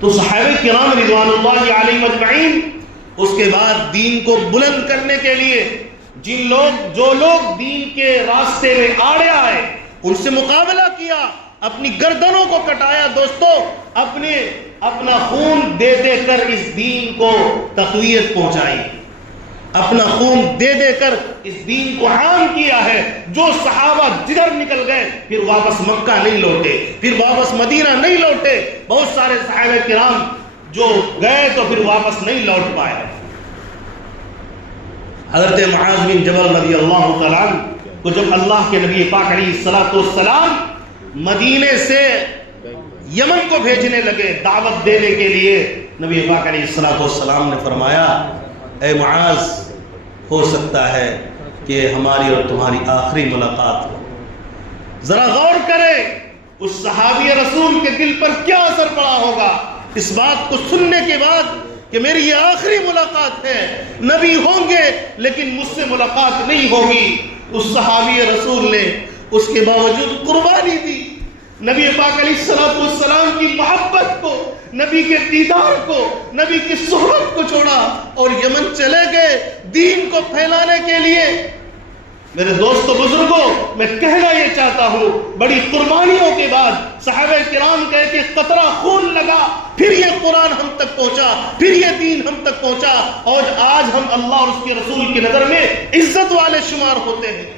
تو صحابہ کرام رضوان اللہ علیہم اجمعین اس کے بعد دین کو بلند کرنے کے لیے جو لوگ دین کے راستے میں آڑے آئے ان سے مقابلہ کیا، اپنی گردنوں کو کٹایا۔ دوستو اپنا خون دے دے کر اس دین کو تقویت پہنچائی، اپنا خون دے دے کر اس دین کو عام کیا ہے۔ جو صحابہ جدھر نکل گئے پھر واپس مکہ نہیں لوٹے، پھر واپس مدینہ نہیں لوٹے۔ بہت سارے صحابہ کرام جو گئے تو پھر واپس نہیں لوٹ پائے۔ حضرت معاذ بن جبل رضی اللہ تعالیٰ عنہ کو جب اللہ کے نبی پاک علیہ الصلوۃ والسلام مدینے سے یمن کو بھیجنے لگے دعوت دینے کے لیے، نبی پاک علیہ الصلوۃ والسلام نے فرمایا اے معاذ ہو سکتا ہے کہ ہماری اور تمہاری آخری ملاقات ہو۔ ذرا غور کرے اس صحابی رسول کے دل پر کیا اثر پڑا ہوگا اس بات کو سننے کے بعد کہ میری یہ آخری ملاقات ہے، نبی ہوں گے لیکن مجھ سے ملاقات نہیں ہوگی۔ اس صحابی رسول نے اس کے باوجود قربانی دی، نبی پاک علیہ الصلوۃ والسلام کی محبت کو، نبی کے دیدار کو، نبی کی صحبت کو چھوڑا اور یمن چلے گئے دین کو پھیلانے کے لیے۔ میرے دوستو بزرگوں، میں کہنا یہ چاہتا ہوں بڑی قربانیوں کے بعد صحابہ کرام کا ایک قطرہ خون لگا، پھر یہ قرآن ہم تک پہنچا، پھر یہ دین ہم تک پہنچا، اور آج ہم اللہ اور اس کے رسول کی نظر میں عزت والے شمار ہوتے ہیں۔